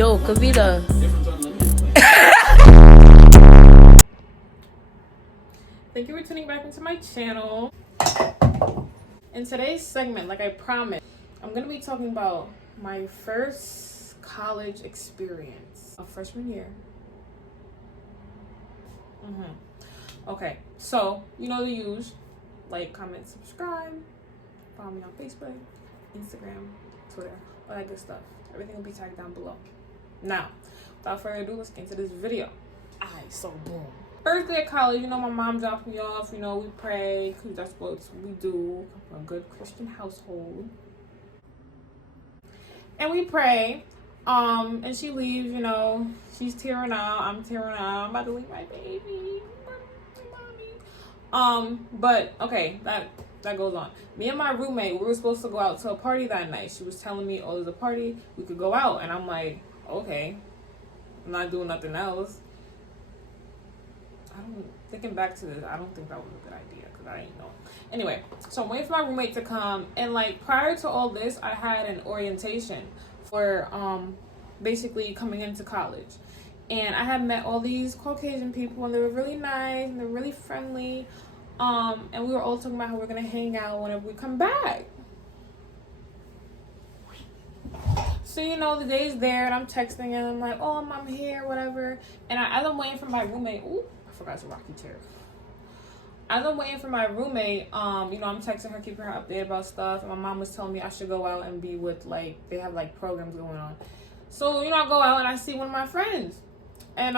Yo, Kavita. Thank you for tuning back into my channel. In today's segment, like I promised, I'm going to be talking about my first college experience of freshman year. Okay, so you know the use. Like, comment, subscribe. Follow me on Facebook, Instagram, Twitter, all that good stuff. Everything will be tagged down below. Now, without further ado, let's get into this video. Alright, so boom. First day of college, you know, my mom dropped me off. You know, we pray, because that's what we do. From a good Christian household. And we pray. And she leaves, you know. She's tearing out. I'm tearing out. I'm about to leave my baby. My mommy. But, okay, that goes on. Me and my roommate, we were supposed to go out to a party that night. She was telling me, oh, there's a party. We could go out. And I'm like, okay. I'm not doing nothing else. Thinking back to this, I don't think that was a good idea because I didn't know. Anyway, so I'm waiting for my roommate to come, and like prior to all this, I had an orientation for basically coming into college, and I had met all these Caucasian people, and they were really nice and they're really friendly, and we were all talking about how we're gonna hang out whenever we come back. So, you know, the day's there, and I'm texting, and I'm like, oh, I'm here, whatever, and as I'm waiting for my roommate, forgot to rocky chair. As I'm waiting for my roommate, you know, I'm texting her, keeping her updated about stuff. And my mom was telling me I should go out and be with, like, they have, like, programs going on. So, you know, I go out and I see one of my friends. And,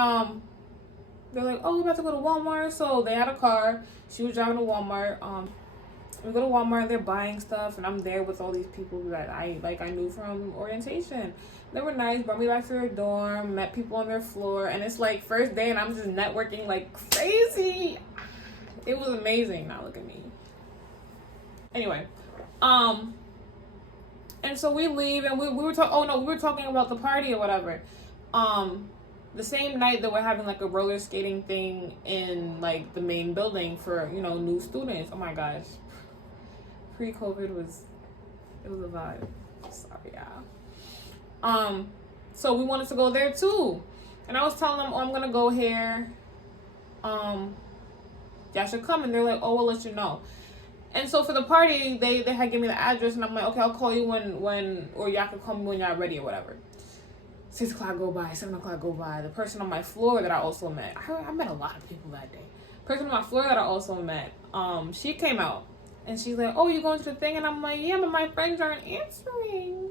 they're like, oh, we're about to go to Walmart. So they had a car. She was driving to Walmart. We go to Walmart, they're buying stuff. And I'm there with all these people that I knew from orientation. They were nice, brought me back to their dorm, met people on their floor, and it's like first day and I'm just networking like crazy. It was amazing. Now look at me. Anyway, and so we leave and we were we were talking about the party or whatever. The same night that we're having like a roller skating thing in like the main building for, you know, new students. Oh my gosh. Pre-COVID it was a vibe. Sorry, y'all. So we wanted to go there too. And I was telling them, oh, I'm gonna go here. Y'all should come. And they're like, oh, we'll let you know. And so for the party, they had given me the address, and I'm like, okay, I'll call you when or y'all can call me when y'all ready or whatever. 6 o'clock go by, 7 o'clock go by. The person on my floor that I also met, I met a lot of people that day. Person on my floor that I also met, she came out. And she's like, oh, you going to the thing? And I'm like, yeah, but my friends aren't answering.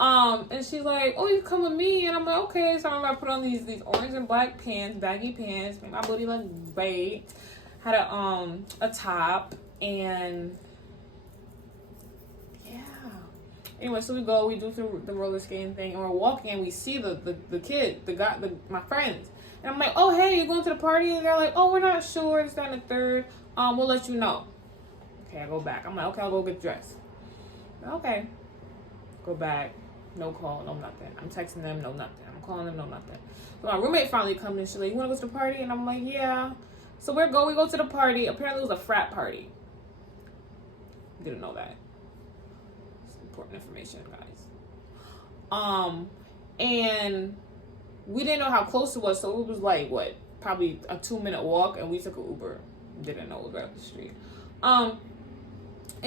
And she's like, oh, you come with me? And I'm like, okay. So I put on these orange and black pants, baggy pants, made my booty look great. Had a top, and yeah. Anyway, so we do through the roller skating thing, and we're walking, and we see the kid, my friends. And I'm like, oh, hey, you going to the party? And they're like, oh, we're not sure. It's down the third. We'll let you know. Okay, I go back. I'm like, okay, I'll go get dressed. Okay. Go back. No call, no nothing. I'm texting them, no nothing. I'm calling them, no nothing. So my roommate finally comes and she's like, you want to go to the party? And I'm like, yeah. So we go to the party. Apparently it was a frat party. Didn't know that. It's important information, guys. And we didn't know how close it was, so it was like, what, probably a 2-minute walk, and we took an Uber. Didn't know it was right up the street. And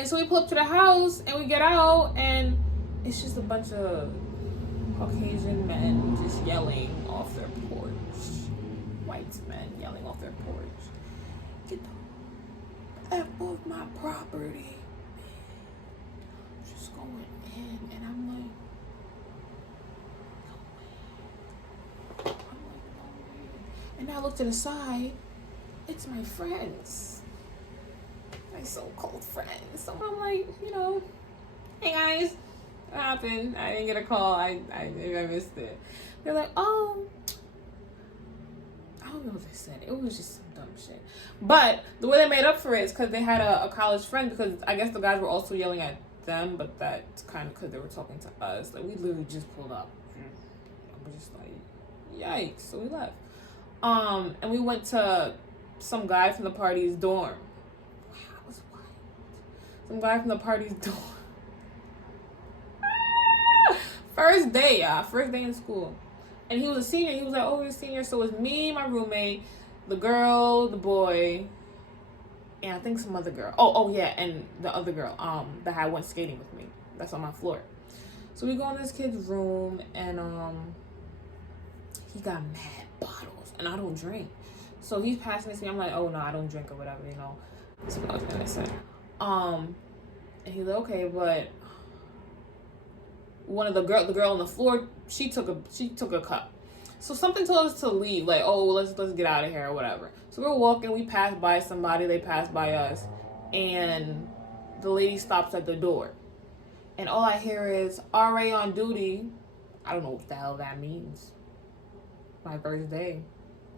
so we pull up to the house, and we get out, and it's just a bunch of Caucasian men just yelling off their porch. White men yelling off their porch. Get the F off my property. Just going in, and I'm like, no way. And I look to the side, it's my friends. My so-called friends. So I'm like, you know, hey guys. What happened? I didn't get a call. I missed it. They're like, oh, I don't know what they said. It was just some dumb shit. But the way they made up for it is because they had a college friend, because I guess the guys were also yelling at them, but that's kind of because they were talking to us. Like, we literally just pulled up. I was just like, yikes. So we left. And we went to some guy from the party's dorm. Wow, that was wild. Some guy from the party's dorm. First day, y'all. First day in school. And he was a senior. He was like, oh, he's a senior. So it was me, my roommate, the girl, the boy, and I think some other girl. Oh yeah, and the other girl, that had went skating with me. That's on my floor. So we go in this kid's room, and he got mad bottles, and I don't drink. So he's passing this to me. I'm like, oh no, I don't drink or whatever, you know. That's what I was gonna say. And he's like, okay, but the girl on the floor, she took a cup. So something told us to leave, like, oh, let's get out of here or whatever. So we're walking, we pass by somebody, they pass by us, and the lady stops at the door. And all I hear is, RA on duty. I don't know what the hell that means. My first day.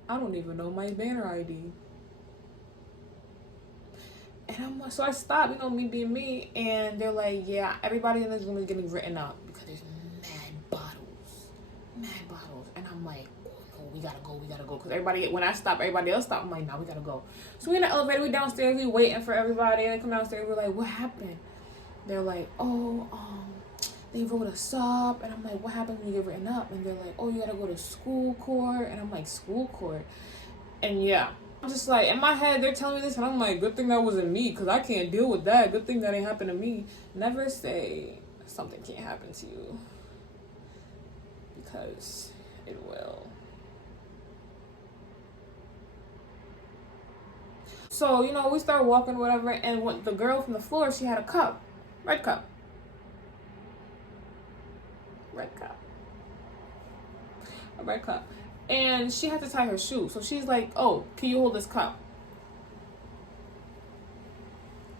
I don't even know my banner ID. And I'm like, so I stop, you know, me being me, and they're like, yeah, everybody in this room is getting written up because there's mad bottles. And I'm like, oh no, we gotta go. Because everybody, when I stop, everybody else stop. I'm like, no, we gotta go. So we in the elevator, we downstairs, we waiting for everybody. They come downstairs, we're like, what happened? They're like, oh, they wrote us up. And I'm like, what happened when you get written up? And they're like, oh, you gotta go to school court. And I'm like, school court? And yeah. I'm just like, in my head, they're telling me this, and I'm like, good thing that wasn't me, because I can't deal with that. Good thing that ain't happened to me. Never say something can't happen to you, because it will. So, you know, we start walking, whatever, and when the girl from the floor, she had a cup. Red cup. A red cup. And she had to tie her shoe. So she's like, oh, can you hold this cup?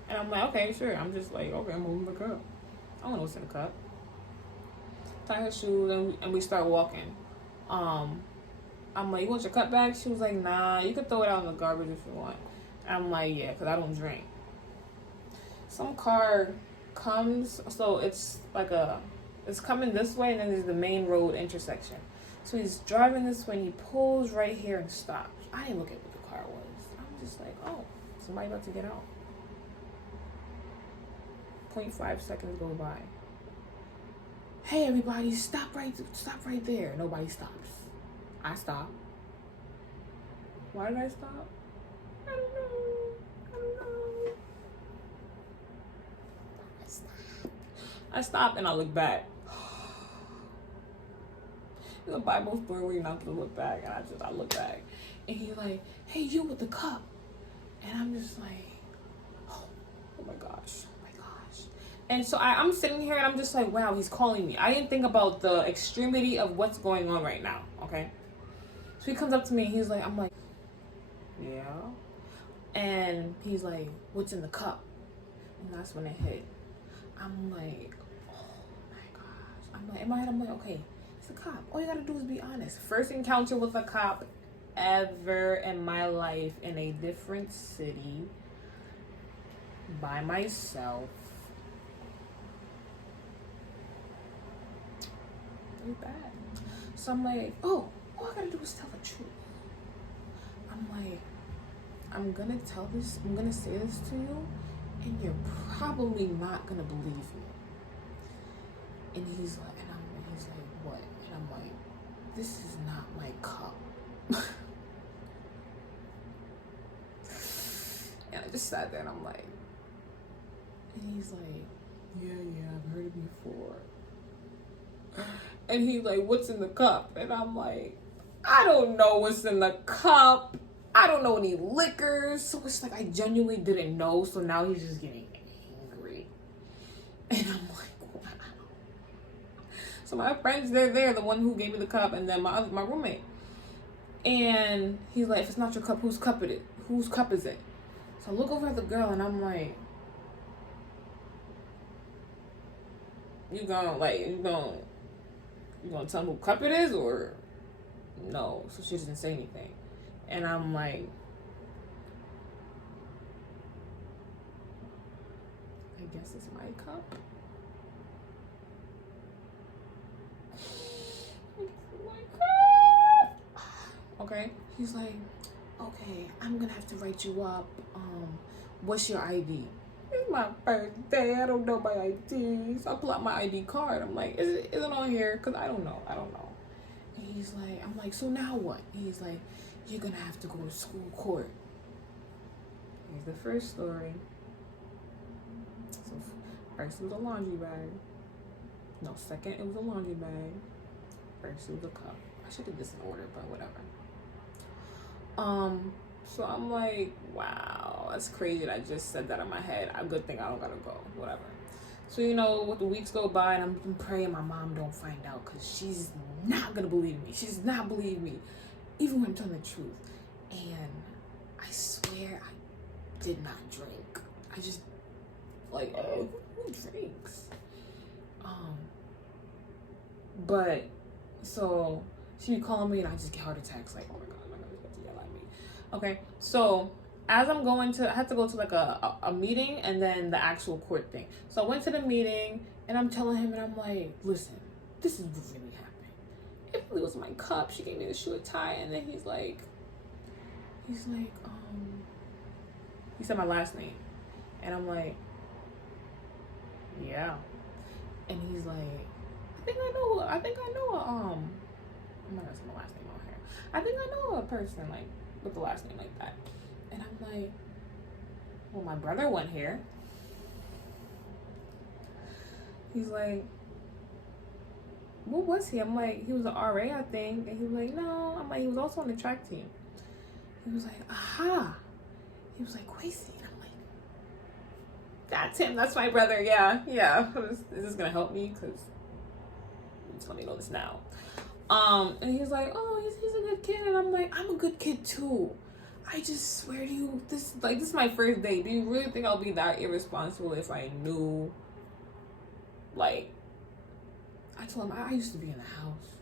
And I'm like, okay, sure. I'm just like, okay, I'm holding the cup. I don't know what's in the cup. Tie her shoes, and we start walking. I'm like, you want your cup back? She was like, nah, you can throw it out in the garbage if you want. And I'm like, yeah, because I don't drink. Some car comes, so it's like it's coming this way, and then there's the main road intersection. So he's driving this way, and he pulls right here and stops. I didn't look at what the car was. I'm just like, oh, somebody about to get out. 0.5 seconds go by. Hey, everybody, stop right there. Nobody stops. I stop. Why did I stop? I don't know. I stopped and I look back. There's a Bible story where you're not supposed to look back, and I look back, and he's like, hey, you with the cup. And I'm just like, oh my gosh. And so I'm sitting here, and I'm just like, wow, he's calling me. I didn't think about the extremity of what's going on right now, okay? So he comes up to me, and he's like, I'm like, yeah. And he's like, what's in the cup? And that's when it hit. I'm like, oh my gosh. I'm like, in my head, I'm like, okay, it's a cop. All you gotta do is be honest. First encounter with a cop ever in my life in a different city by myself. Really bad. So I'm like, oh, all I gotta do is tell the truth. I'm like, I'm gonna say this to you, and you're probably not gonna believe me. And he's like, what? And I'm like, this is not my cup. And I just sat there, and I'm like, and he's like, yeah, I've heard it before. And he's like, what's in the cup? And I'm like, I don't know what's in the cup. I don't know any liquors. So it's like I genuinely didn't know. So now he's just getting angry. And I'm like, wow. So my friends, they're there, the one who gave me the cup, and then my roommate. And he's like, if it's not your cup, whose cup is it? Whose cup is it? So I look over at the girl, and I'm like, you gonna tell me who cup it is, or no? So she doesn't say anything. And I'm like, I guess it's my cup. It's my cup. Okay. He's like, okay, I'm gonna have to write you up. What's your ID? it's my first day. I don't know my ID. So I pull out my ID card. I'm like, is it on here? Because I don't know. And he's like, I'm like, so now what? He's like, you're going to have to go to school court. Here's the first story. So first it was a laundry bag. No, second it was a laundry bag. First it was a cup. I should have this in order, but whatever. So I'm like, wow, that's crazy that I just said that in my head. A good thing I don't gotta go, whatever. So, you know, with the weeks go by and I'm praying my mom don't find out because she's not gonna believe me. She does not believe me, even when I'm telling the truth. And I swear I did not drink. I just, like, who drinks? But, so, she be calling me and I just get heart attacks, like, oh my God, she's about to yell at me. Okay, so as I'm going to, I had to go to like a meeting and then the actual court thing. So I went to the meeting and I'm telling him and I'm like, listen, this is what really happened. It really was my cup. She gave me the shoe and tie, and then he's like, he said my last name. And I'm like, yeah. And he's like, I'm not gonna say my last name on here. I think I know a person like with the last name like that. And I'm like, well, my brother went here. He's like, what was he? I'm like, he was an RA, I think. And he was like, no. I'm like, he was also on the track team. He was like, aha. He was like, Quasi. And I'm like, that's him. That's my brother. Yeah. Is this gonna help me? Because just let me know this now. And he was like, oh, he's a good kid. And I'm like, I'm a good kid too. I just swear to you, this is my first date. Do you really think I'll be that irresponsible if I knew? Like, I told him I used to be in the house.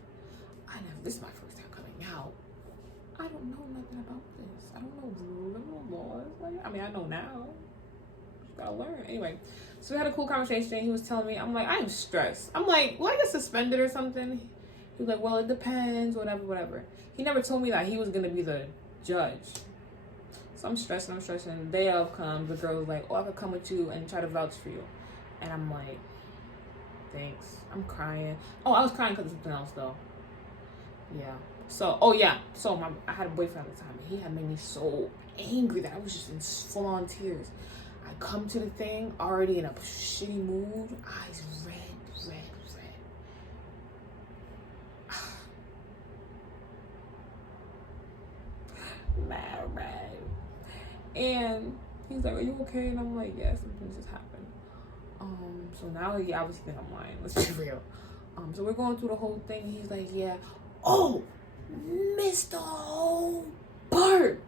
This is my first time coming out. I don't know nothing about this. I don't know criminal laws. Like, I mean, I know now. Just gotta learn. Anyway, so we had a cool conversation. He was telling me, I'm like, I'm stressed. I'm like, will I get suspended or something? He was like, well, it depends, whatever. He never told me that he was gonna be the judge. So I'm stressing. The day of comes, the girl was like, oh, I could come with you and try to vouch for you. And I'm like, thanks. I'm crying. Oh, I was crying because of something else though. Yeah. So, I had a boyfriend at the time, and he had made me so angry that I was just in full-on tears. I come to the thing already in a shitty mood, eyes red. Mad red. And he's like, are you okay? And I'm like, yeah, something just happened. So now he obviously think I'm lying. Let's be real. So we're going through the whole thing. He's like, yeah. Oh, Mr. Hobart.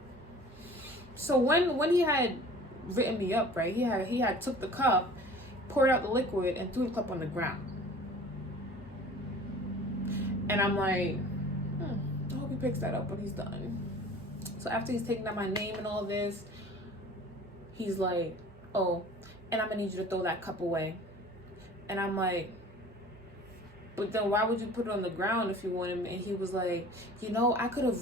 So when he had written me up, right? He had took the cup, poured out the liquid, and threw the cup on the ground. And I'm like, I hope he picks that up when he's done. So after he's taking out my name and all this, he's like, oh, and I'm gonna need you to throw that cup away. And I'm like, but then why would you put it on the ground if you want him? And he was like, you know, I could have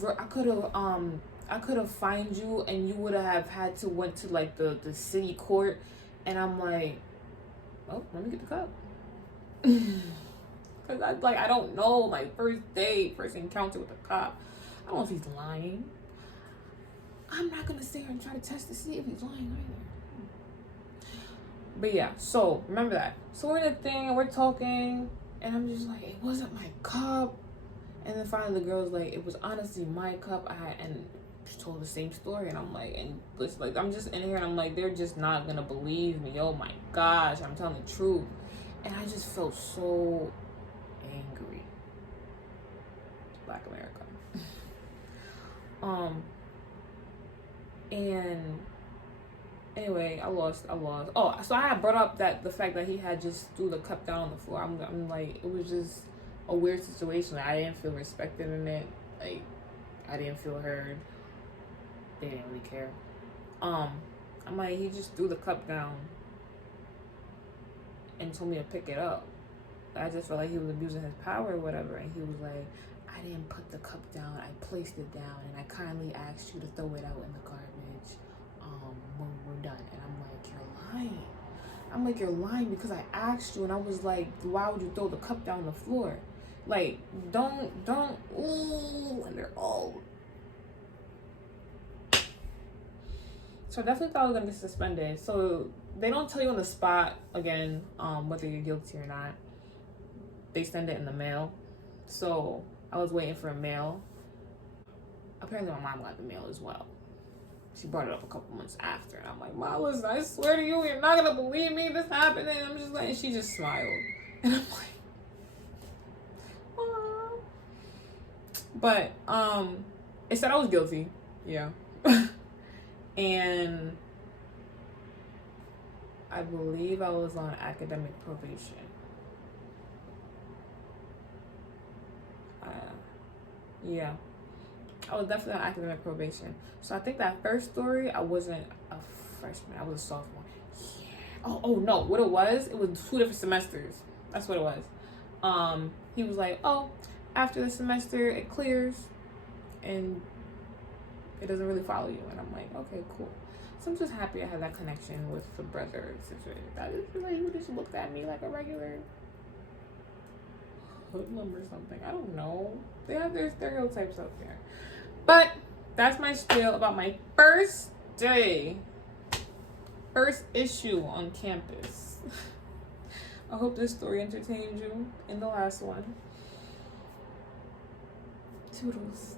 fined you, and you would have had to went to like the city court. And I'm like, oh, let me get the cup. Cause I don't know, my first encounter with a cop. I don't know if he's lying. I'm not gonna sit here and try to test to see if he's lying either. But yeah, so remember that. So we're in the thing and we're talking, and I'm just like, it wasn't my cup. And then finally the girl's like, it was honestly my cup. And she told the same story, and I'm like, and it's like, I'm just in here and I'm like, they're just not gonna believe me. Oh my gosh, I'm telling the truth. And I just felt so angry. Black America. And anyway, I lost. Oh, so I had brought up that the fact that he had just threw the cup down on the floor. I'm like, it was just a weird situation. Like, I didn't feel respected in it. Like, I didn't feel heard. They didn't really care. I'm like, he just threw the cup down and told me to pick it up. I just felt like he was abusing his power or whatever. And he was like, I didn't put the cup down. I placed it down, and I kindly asked you to throw it out in the garbage when we're done. And I'm like, you're lying. I'm like, you're lying because I asked you, and I was like, why would you throw the cup down the floor? Like, don't, ooh, and they're all. So I definitely thought I was gonna get suspended. So they don't tell you on the spot again, whether you're guilty or not. They send it in the mail. So I was waiting for a mail. Apparently my mom got the mail as well. She brought it up a couple months after, and I'm like, Mom, listen, I swear to you, you're not gonna believe me. This happened, and I'm just like, and she just smiled, and I'm like, Mom. But it said I was guilty, yeah, and I believe I was on academic probation. Yeah. I was definitely on academic probation. So I think that first story, I wasn't a freshman. I was a sophomore. Yeah. Oh no. What it was 2 different semesters. That's what it was. He was like, oh, after the semester, it clears and it doesn't really follow you. And I'm like, okay, cool. So I'm just happy I had that connection with the brother situation. I just feel like he just looked at me like a regular hoodlum or something. I don't know. They have their stereotypes out there. But that's my spiel about my first day, first issue on campus. I hope this story entertained you in the last one. Toodles.